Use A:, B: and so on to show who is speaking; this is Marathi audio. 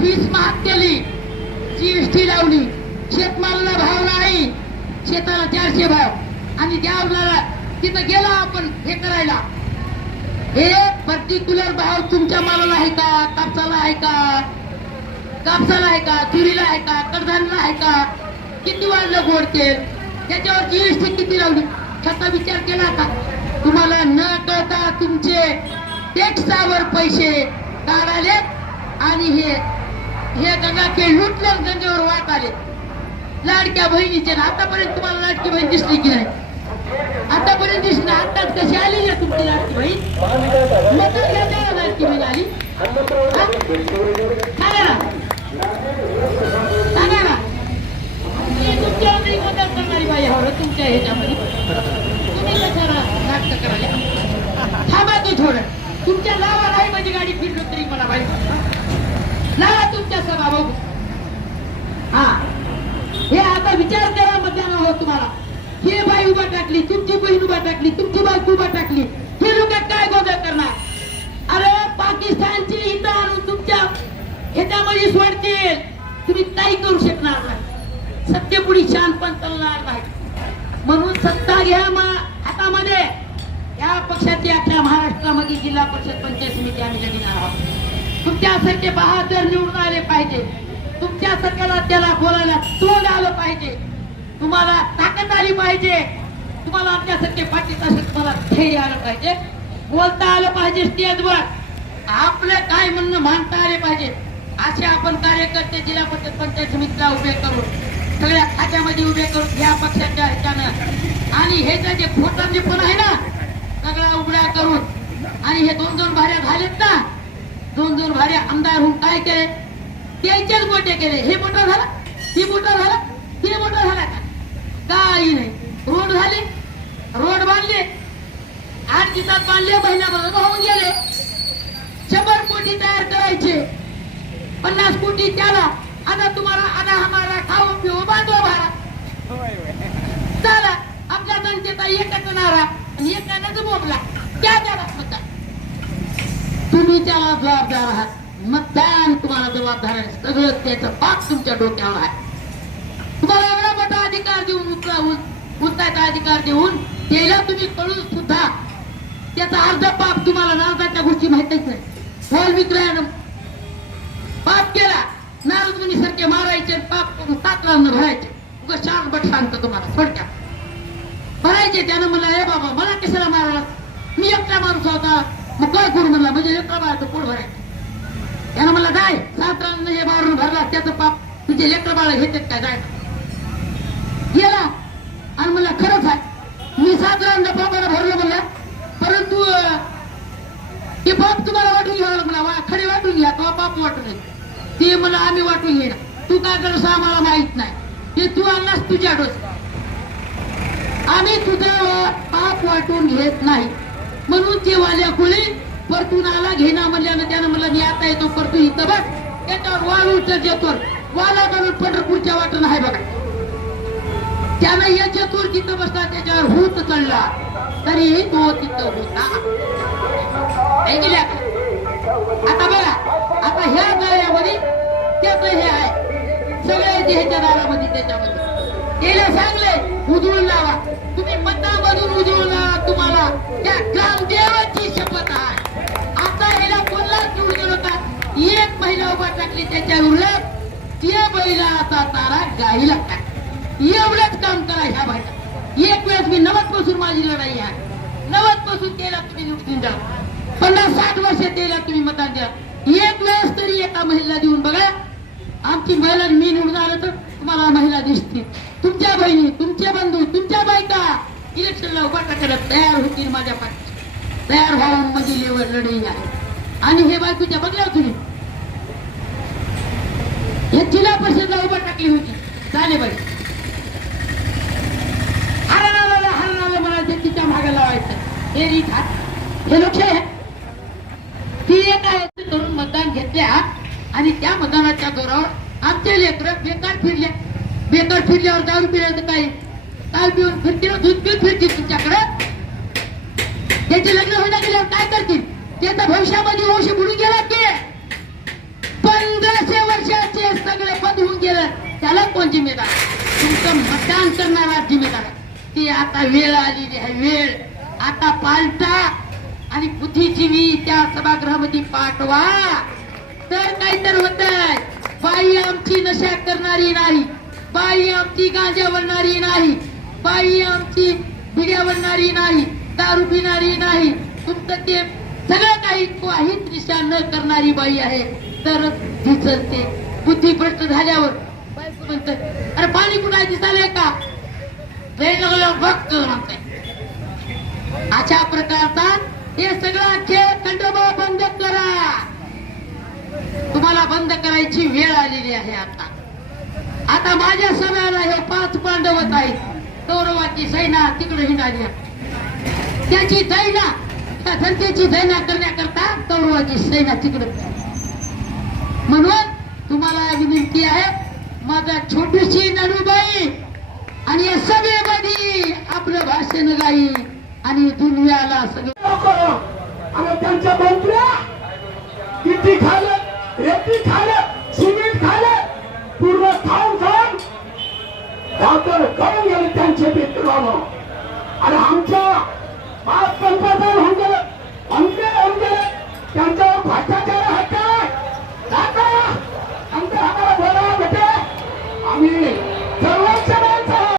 A: फीस महाग केली. जीएसटी लावली. शेतमालाला भाव नाही. शेताला चारशे भाव. आणि त्यावला तिथं गेलो आपण हे करायला. हे पर्टिक्युलर भाव तुमच्या मालाला आहे का? कापसाला आहे का? कापसाला आहे का? तुरीला आहे का? कडधान्याला आहे का? किती वाढलं गोड तेल? त्याच्यावर जीएसटी किती लावली? त्याचा विचार केला का तुम्हाला न कळता तुमचे टॅक्सावर पैसे काढायलेत. आणि हे हे जगाचे लुटले त्यांच्यावर वाट आले. लाडक्या बहिणीचे ना आतापर्यंत तुम्हाला लाडकी बहीण दिसली की नाही? आतापर्यंत दिसली आताच कशी आली आहे तुमची लाडकी बहीण? मग लाडकी बहीण आली. सांगा ना. सांगा ना. मी मदत करणारी बाई हवं हो तुमच्या ह्याच्यामध्ये. तुम्ही कशाला नाटक करायला? थांबा तू थोडं. तुमच्या लावा आहे माझी गाडी फिरलो तरी मला बाई. बघू हा. हे आता विचार करा मतदान हो तुम्हाला. हे बाई उभा टाकली तुमची बहीण उभा टाकली तुमची बायको उभा टाकली. हे लोक काय गोंधळ करणार? अरे पाकिस्तानची इथं आणून तुमच्या ह्याच्यामध्ये सोडतील. तुम्ही काही करू शकणार नाही. सत्य पुढे शान पण चालणार नाही. म्हणून सत्ता घ्या हातामध्ये. या पक्षाची अख्ख्या महाराष्ट्रामध्ये जिल्हा परिषद पंचायत समिती आम्ही लढणार तुमच्यासारखे बहादर निवडून आले पाहिजे. तुमच्यासारख्याला त्याला बोलायला तोंड आलं पाहिजे. तुम्हाला ताकद आली पाहिजे. तुम्हाला आमच्यासारखे पाठीत असं तुम्हाला धैर्य आलं पाहिजे. बोलता आलं पाहिजे स्टेजवर. आपलं काय म्हणणं मानता आले पाहिजे. असे आपण कार्यकर्ते जिल्हा परिषद पंचायत समितीला उभे करून सगळ्या खात्यामध्ये उभे करून ह्या पक्षाच्या ह्याच्यानं आणि हे जे फोटांचे पण आहे ना सगळा उघड्या करून आणि हे दोन दोन भाऱ्या घालेत ना दोन दोन भारे आमदार होऊन काय केले? त्यांचेच मोठे केले. हे मोठा झालं? ती मोठा झालं? ते मोठा झाला का? काही नाही. रोड झाले. रोड बांधले. आठ दिवसात बांधले महिन्याभर होऊन गेले. शंभर कोटी तयार करायचे. पन्नास कोटी त्याला. आता तुम्हाला आता हमारा खाऊ पिऊ बांधव भारा चला. आपल्या जनतेचा एकच नारा. आणि एकानंच बोबला. त्या त्याला. तुम्ही त्याला जबाबदार आहात. मतदान तुम्हाला जबाबदार आहे. सगळं त्याचं पाप तुमच्या डोक्यावर आहे. तुम्हाला एवढा मोठा अधिकार देऊन उचलायचा अधिकार देऊन त्याला तुम्ही कळून सुद्धा त्याचा अर्ध पाप तुम्हाला नारदाच्या गोष्टी माहितच नाही फॉल विक्रयानं. पाप केला नारद मुनी सारखे मारायचे पाप करून तातलांना भरायचे. उगा चार बट सांगतो तुम्हाला थोडक्या भरायचे त्यानं म्हणलं हे बाबा मला कशाला मारायला मी एकटा माणूस होता. मग काय करू म्हणला? म्हणजे एका बाळाचं पोट भरायचं. त्यानं म्हणलं जाय सात रान हे बावरून भरला त्याचं पाप तुझे लेकर बाळ घेतात काय? जाय. गेला. आणि म्हणला खरंच आहे. मी सात रान पापाला भरलं म्हणला. परंतु ते पाप तुम्हाला वाटून घ्यावं म्हणा. वा- खडे वाटून घ्या तो पाप वाटून घे ते मला आम्ही वाटून घेणार. तू काय करस आम्हाला माहीत नाही. ते तू आणलास तुझ्या डोस आम्ही तुझं पाप वाटून घेत नाही. म्हणून ते वाल्या कुळी परतून आला घेणा म्हणल्यानं त्यानं म्हणलं मी आता येतो परतून इथं बघ त्याच्यावर वाल उचल येतो वाला करून पंढरपूरच्या वाटण आहे बघा. त्यानं याच्या तोर तिथं बसला त्याच्यावर हूत चढला. तरीही तो तिथं होता. ऐकल्या आता बघा. आता ह्या गळ्यामध्ये त्याच हे आहे. सगळे ह्याच्या दारामध्ये त्याच्यामध्ये. त्याला सांगले उजळून लावा. तुम्ही मतामधून उजळून लावा तुम्हाला गाईला उभा टाकली त्याच्या उलट. त्या बैलाचा तारा गाईला टाक एवढंच काम करा ह्या भाषा एक वेळेस मी नवदपासून माझी लढाई आहे. नवदपासून त्याला तुम्ही निवडून द्या. पन्नास साठ वर्ष त्याला तुम्ही मतदान द्या. एक वेळेस तरी एका महिला देऊन बघा. आमची महिला मी निवडून आलं तर तुम्हाला महिला दिसतील. तुमच्या बहिणी तुमचे बंधू तुमच्या बायका इलेक्शनला उभा टाकायला तयार होतील माझ्या पाठी तयार व्हावून मध्ये म्हणजे लेवल लढाई आहे. आणि हे बायकोच्या बघल्या तुम्ही हे जिल्हा परिषदला उभा टाकली होती. चाले बाई. हरणाला हरणाला म्हणायचं तिच्यामागे लावायचं. हे रीत हे. लोक आहे ती एक आहे करून मतदान घेतल्या आणि त्या मतदानाच्या जोरावर आमचे लेकर बेकार फिरले. बेकार फिरल्यावर दारू पिण्याचं काय काल पिऊन फिरतील दूध पिऊन फिरतील तुमच्याकडे. त्याचे लग्न होण्या गेल्यावर काय करतील? कोण जिम्मेदार? तुमचं मतदान करणारा जिम्मेदार ती आता वेळ आलेली आहे वेळ. आता पालटा आणि बुद्धिजीवी त्या सभागृहामध्ये पाठवा. तर काहीतरी होत बाई आमची नशा करणारी नाही. बाई आमची गांजा बनणारी नाही. बाई आमची बिड्या बनणारी नाही. दारू पिणारी नाही. तुमचं ते सगळं काही काहीच दिशा न करणारी बाई आहे. तर दिसते बुद्धी प्रश्न झाल्यावर बायको म्हणते अरे पाणी कुठे दिसायला का? ट्रेन लागलं बघ म्हणते अशा प्रकारचा हे सगळा खेळ खंडोबा बंद करा. तुम्हाला बंद करायची वेळ आलेली आहे आता. आता माझ्या सगळ्याला हे पाच पांडवत आहेत कौरवाची सैना तिकडे हिंडाली त्याची दैना त्या जनतेची दैना करण्याकरता कौरवाची सैना तिकडे. म्हणून तुम्हाला विनंती आहे माझा छोटीशी नरुबाई आणि सगळे बाई आपलं भाषेनं गाई आणि दुनियाला सगळे आणि त्यांच्या मंत्र्या किती खाल रेती खाल